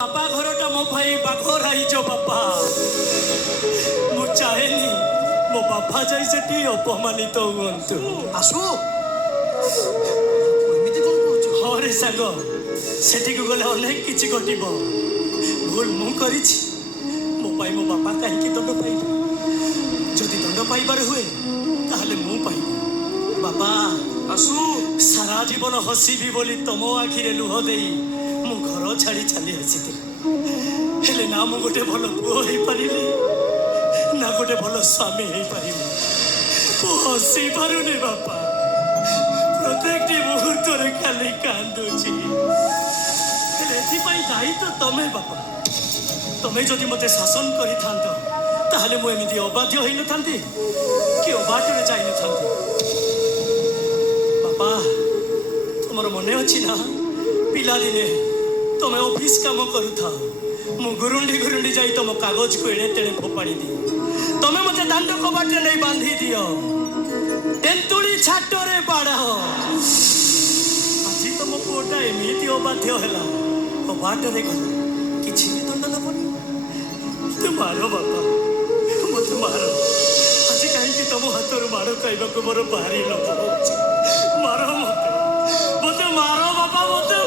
बापा घरटा मो भाई बाघर आईचो बापा मु चाहेनी मो बापा जाई सेठी अपमानित हुअंतु आसु एमिति कोन कहछु हरे सांग सेठी को गले अनेक किछि घटिब भूल मु करिछि मो पाई मो बापा काहे कि दंड पाइबे जदि दंड पाइबार हुए ताहले मु पाइबे बापा आसु सारा जीवन हसीबी बोली तम आखिरे लुह देई मु घर छाड़ी चली आसी हेले ना मु गोटे भल पुओ हो पारिली ना गोटे भल स्वामी हो पारिली मु हसी पारुनी बापा प्रत्येक मुहूर्त खाली कांदुची दायी तो तमें बापा तमें जदि मते शासन करि थांतो ताहले मु एमिति अबाध्य होई न थांती कि अबाटरे जाई न थांती बापा तुमर मने अछि ना पिला दिने तमें ऑफिस काम करू था मु गुरुंडी गुरुंडी जाई तुम कागज को एड़े तेड़े फोपाड़ी दी तमें मते दांड कबाटे नहीं बांधी दियो तेंतुड़ी छाटरे बाड़ाओ आज तुम पुओटा एमिति अबाध्य हैला अबाटरे गला किछि भी दंड नबनी मते मारो बापा मते मारो आज कहीं तुम हाथर मारो खाइबा को मोर भारी लोभ मारो मते मारो बापा मते